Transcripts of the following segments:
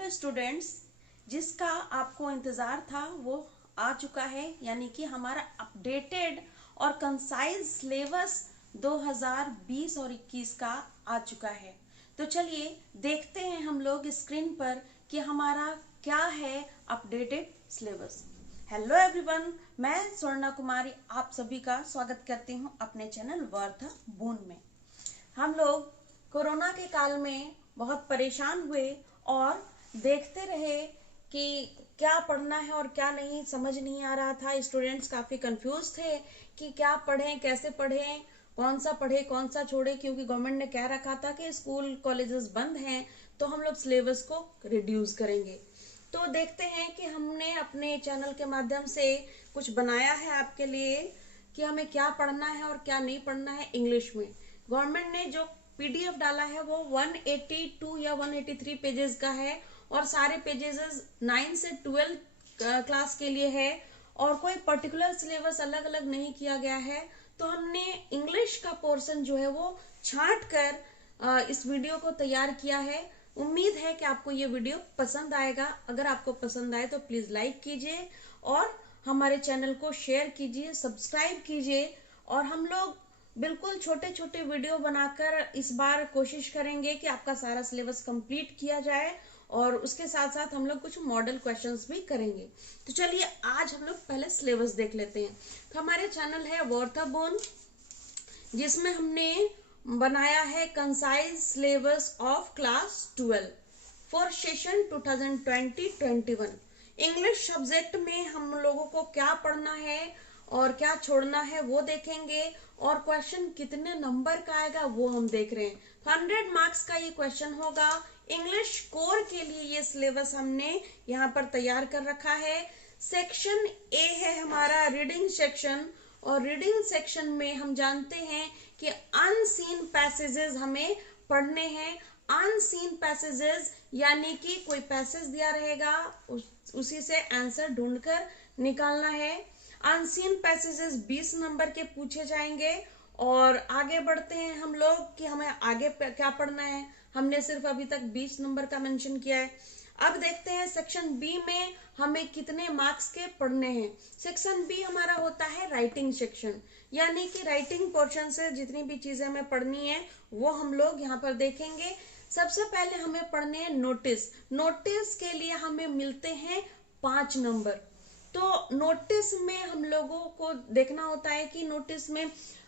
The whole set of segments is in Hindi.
हेलो स्टूडेंट्स, जिसका आपको इंतज़ार था वो आ चुका है, यानी कि हमारा अपडेटेड और कंसाइज सिलेबस 2020 और 21 का आ चुका है। तो चलिए देखते हैं हम लोग स्क्रीन पर कि हमारा क्या है अपडेटेड सिलेबस। हेलो एवरीवन, मैं स्वर्णा कुमारी आप सभी का स्वागत करती हूं अपने चैनल वर्थ बून में। हम लोग कोरोना के काल में बहुत परेशान हुए और देखते रहे कि क्या पढ़ना है और क्या नहीं, समझ नहीं आ रहा था। स्टूडेंट्स काफी कंफ्यूज थे कि क्या पढ़ें, कैसे पढ़ें, कौन सा पढ़े कौन सा छोड़े, क्योंकि गवर्नमेंट ने कह रखा था कि स्कूल कॉलेजेस बंद हैं तो हम लोग सिलेबस को रिड्यूस करेंगे। तो देखते हैं कि हमने अपने चैनल के माध्यम से कुछ बनाया है आपके लिए कि हमें क्या पढ़ना है और क्या नहीं पढ़ना है इंग्लिश में। गवर्नमेंट ने जो पीडीएफ डाला है वो 182 या 183 पेजेस का है और सारे पेजेस 9 से 12 क्लास के लिए है और कोई पर्टिकुलर सिलेबस अलग अलग नहीं किया गया है। तो हमने इंग्लिश का पोर्शन जो है वो छांट कर इस वीडियो को तैयार किया है। उम्मीद है कि आपको ये वीडियो पसंद आएगा। अगर आपको पसंद आए तो प्लीज लाइक कीजिए और हमारे चैनल को शेयर कीजिए, सब्सक्राइब कीजिए। और हम लोग बिल्कुल छोटे छोटे वीडियो बनाकर इस बार कोशिश करेंगे कि आपका सारा सिलेबस कंप्लीट किया जाए और उसके साथ साथ हम लोग कुछ मॉडल क्वेश्चंस भी करेंगे। तो चलिए आज हम लोग पहले सिलेबस देख लेते हैं। तो हमारे चैनल है वर्थ बून, जिसमें हमने बनाया है concise syllabus of class 12 for session 2020-21। English subject में हम लोगों को क्या पढ़ना है और क्या छोड़ना है वो देखेंगे और क्वेश्चन कितने नंबर का आएगा वो हम देख रहे हैं। 100 मार्क्स का ये क्वेश्चन होगा। इंग्लिश कोर के लिए ये सिलेबस हमने यहाँ पर तैयार कर रखा है। सेक्शन ए है हमारा रीडिंग सेक्शन और रीडिंग सेक्शन में हम जानते हैं कि अनसीन पैसेजेस हमें पढ़ने हैं। अनसीन पैसेजेस यानी कि कोई पैसेज दिया रहेगा उसी से आंसर ढूंढकर निकालना है। अनसीन पैसेजेस 20 नंबर के पूछे जाएंगे। और आगे बढ़ते हैं हम लोग कि हमें आगे क्या पढ़ना है। हमने सिर्फ अभी तक 20 नंबर का मेंशन किया है। अब देखते हैं सेक्शन बी में हमें कितने मार्क्स के पढ़ने हैं। सेक्शन बी हमारा होता है राइटिंग सेक्शन, यानी कि राइटिंग पोर्शन से जितनी भी चीजें हमें पढ़नी है वो हम लोग यहाँ पर देखेंगे। सबसे पहले हमें पढ़ने हैं नोटिस। नोटिस के लिए हमें मिलते हैं 5 नंबर। तो नोटिस में हम लोगों को देखना होता है कि नोटिस में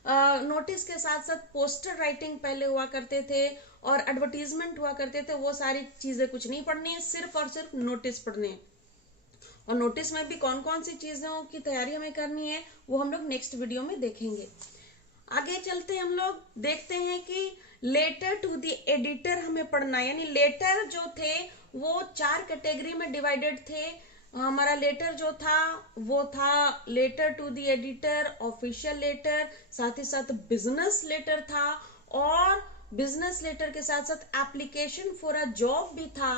नोटिस के साथ साथ पोस्टर राइटिंग पहले हुआ करते थे और एडवर्टीजमेंट हुआ करते थे। वो सारी चीजें कुछ नहीं पढ़नी है, सिर्फ और सिर्फ नोटिस पढ़ने हैं। और नोटिस में भी कौन कौन सी चीजों की तैयारी हमें करनी है वो हम लोग नेक्स्ट वीडियो में देखेंगे। आगे चलते हम लोग देखते हैं कि लेटर टू द एडिटर हमें पढ़ना है। यानी लेटर जो थे वो 4 कैटेगरी में डिवाइडेड थे। हमारा लेटर जो था वो था letter to the editor, official letter, साथ ही साथ बिजनेस लेटर था और बिजनेस लेटर के साथ साथ एप्लीकेशन फॉर अ जॉब भी था।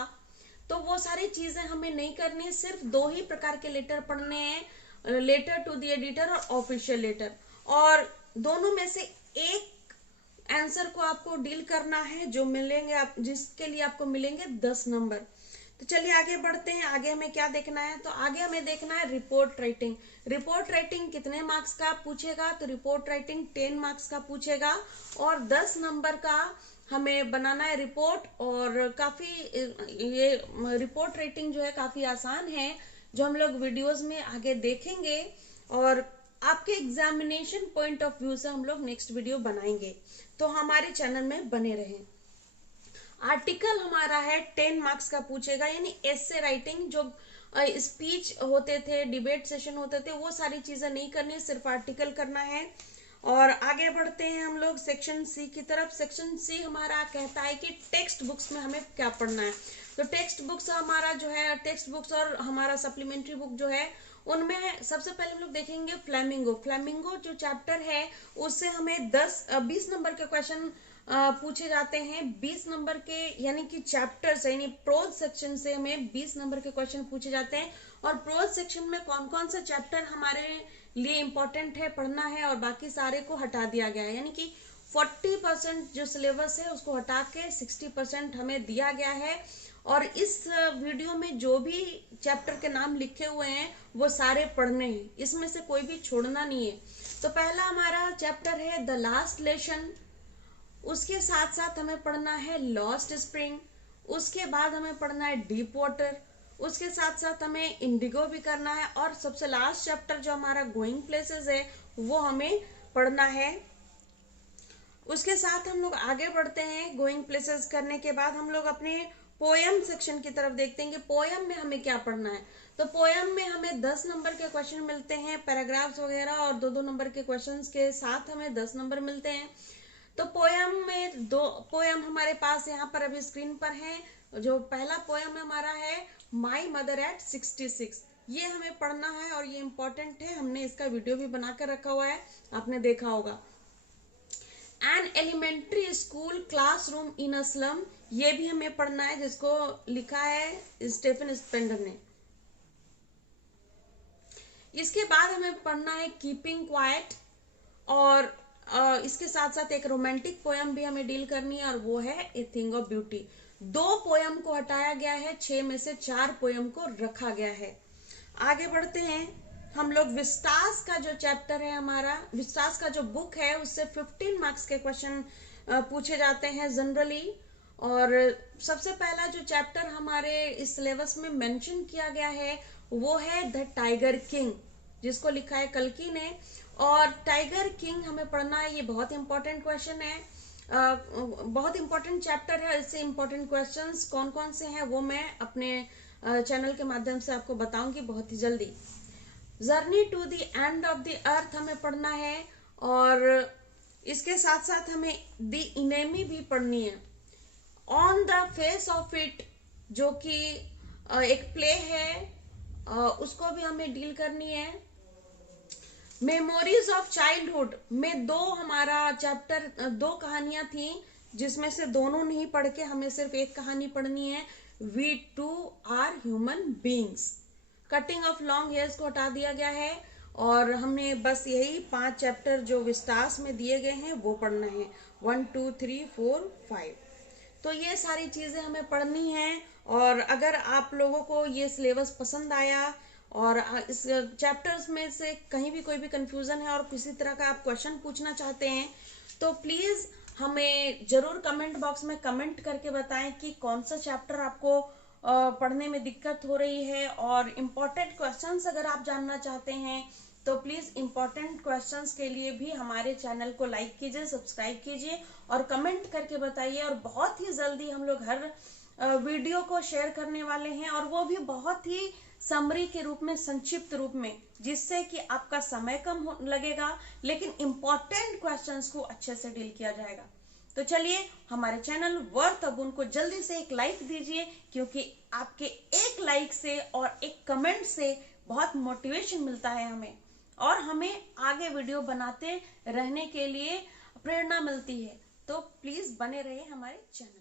तो वो सारी चीजें हमें नहीं करनी है, सिर्फ 2 ही प्रकार के लेटर पढ़ने हैं, लेटर टू द एडिटर और ऑफिशियल लेटर। और दोनों में से एक आंसर को आपको डील करना है जो मिलेंगे आप, जिसके लिए आपको मिलेंगे 10 नंबर। तो चलिए आगे बढ़ते हैं। आगे हमें क्या देखना है, तो आगे हमें देखना है रिपोर्ट राइटिंग। रिपोर्ट राइटिंग कितने मार्क्स का पूछेगा, तो रिपोर्ट राइटिंग 10 मार्क्स का पूछेगा और 10 नंबर का हमें बनाना है रिपोर्ट। और काफी ये रिपोर्ट राइटिंग जो है काफी आसान है, जो हम लोग वीडियोस में आगे देखेंगे और आपके एग्जामिनेशन पॉइंट ऑफ व्यू से हम लोग नेक्स्ट वीडियो बनाएंगे। तो हमारे चैनल में बने रहें। आर्टिकल हमारा है 10 मार्क्स का पूछेगा, यानी एसे राइटिंग, जो स्पीच होते थे, डिबेट सेशन होते थे, वो सारी चीजें नहीं करनी, सिर्फ आर्टिकल करना है। और आगे बढ़ते हैं हम लोग सेक्शन सी की तरफ। सेक्शन सी हमारा कहता है कि टेक्स्ट बुक्स में हमें क्या पढ़ना है। तो टेक्स्ट बुक्स हमारा जो है, टेक्स्ट बुक्स और हमारा सप्लीमेंट्री बुक जो है उनमें सबसे पहले हम लोग देखेंगे फ्लेमिंगो। फ्लेमिंगो जो चैप्टर है उससे हमें 20 नंबर के क्वेश्चन पूछे जाते हैं। 20 नंबर के यानी कि चैप्टर से, यानी प्रोज सेक्शन से हमें 20 नंबर के क्वेश्चन पूछे जाते हैं। और प्रोज सेक्शन में कौन कौन से चैप्टर हमारे लिए इम्पोर्टेंट है, पढ़ना है, और बाकी सारे को हटा दिया गया है। यानी कि 40% जो सिलेबस है उसको हटा के 60% हमें दिया गया है। और इस वीडियो में जो भी चैप्टर के नाम लिखे हुए हैं वो सारे पढ़ने हैं, इसमें से कोई भी छोड़ना नहीं है। तो पहला हमारा चैप्टर है द लास्ट लेसन, उसके साथ साथ हमें पढ़ना है लॉस्ट स्प्रिंग, उसके बाद हमें पढ़ना है डीप वाटर, उसके साथ साथ हमें इंडिगो भी करना है, और सबसे लास्ट चैप्टर जो हमारा गोइंग प्लेसेस है वो हमें पढ़ना है। उसके साथ हम लोग आगे बढ़ते हैं। गोइंग प्लेसेस करने के बाद हम लोग अपने पोयम सेक्शन की तरफ देखते हैं कि पोयम में हमें क्या पढ़ना है। तो पोयम में हमें 10 नंबर के क्वेश्चन मिलते हैं, पैराग्राफ्स वगैरह, और 2-2 नंबर के क्वेश्चंस के साथ हमें 10 नंबर मिलते हैं। तो पोयम में 2 पोयम हमारे पास यहाँ पर अभी स्क्रीन पर है। जो पहला पोयम हमारा है माई मदर एट 66, ये हमें पढ़ना है और ये इम्पोर्टेंट है। हमने इसका वीडियो भी बनाकर रखा हुआ है, आपने देखा होगा। An elementary school classroom in a slum, ये भी हमें पढ़ना है, जिसको लिखा है स्टेफन स्पेंडर ने। इसके बाद हमें पढ़ना है कीपिंग क्वाइट, और इसके साथ साथ एक रोमांटिक पोयम भी हमें डील करनी है, और वो है a thing of beauty. 2 poem को हटाया गया है, 6 में से 4 पोयम को रखा गया है। आगे बढ़ते हैं। हम लोग विस्टास का जो चैप्टर है हमारा, विस्टास का जो बुक है, उससे 15 मार्क्स के क्वेश्चन पूछे जाते हैं जनरली। और सबसे पहला जो चैप्टर हमारे इस सिलेबस में मेंशन किया गया है वो है द टाइगर किंग, जिसको लिखा है कल्कि ने। और टाइगर किंग हमें पढ़ना है, ये बहुत इंपॉर्टेंट क्वेश्चन है, बहुत इंपॉर्टेंट चैप्टर है। इससे इंपॉर्टेंट क्वेश्चंस कौन कौन से हैं वो मैं अपने चैनल के माध्यम से आपको बताऊंगी बहुत ही जल्दी। Journey to the end of the earth हमें पढ़ना है, और इसके साथ साथ हमें द इनेमी भी पढ़नी है। On the face of it, जो कि एक प्ले है, उसको भी हमें डील करनी है। मेमोरीज ऑफ चाइल्डहुड में 2 हमारा चैप्टर, 2 कहानियां थी, जिसमें से दोनों नहीं पढ़ के हमें सिर्फ एक कहानी पढ़नी है। We too are human beings, cutting off long hairs को हटा दिया गया है, और हमने बस यही 5 चैप्टर जो विस्टास में दिए गए हैं वो पढ़ना है, 1 2 3 4 5। तो ये सारी चीजें हमें पढ़नी है। और अगर आप लोगों को ये सिलेबस पसंद आया और इस चैप्टर्स में से कहीं भी कोई भी कंफ्यूजन है और किसी तरह का आप क्वेश्चन पूछना चाहते हैं, तो प्लीज हमें जरूर कमेंट बॉक्स में कमेंट करके बताएं कि कौन सा चैप्टर आपको पढ़ने में दिक्कत हो रही है। और इम्पोर्टेंट क्वेश्चंस अगर आप जानना चाहते हैं तो प्लीज इम्पोर्टेंट क्वेश्चंस के लिए भी हमारे चैनल को लाइक कीजिए, सब्सक्राइब कीजिए और कमेंट करके बताइए। और बहुत ही जल्दी हम लोग हर वीडियो को शेयर करने वाले हैं, और वो भी बहुत ही समरी के रूप में, संक्षिप्त रूप में, जिससे कि आपका समय कम लगेगा लेकिन इम्पोर्टेंट क्वेश्चंस को अच्छे से डील किया जाएगा। तो चलिए, हमारे चैनल वर्थ अबुन को जल्दी से एक लाइक दीजिए, क्योंकि आपके एक लाइक से और एक कमेंट से बहुत मोटिवेशन मिलता है हमें, और हमें आगे वीडियो बनाते रहने के लिए प्रेरणा मिलती है। तो प्लीज बने रहे हमारे चैनल।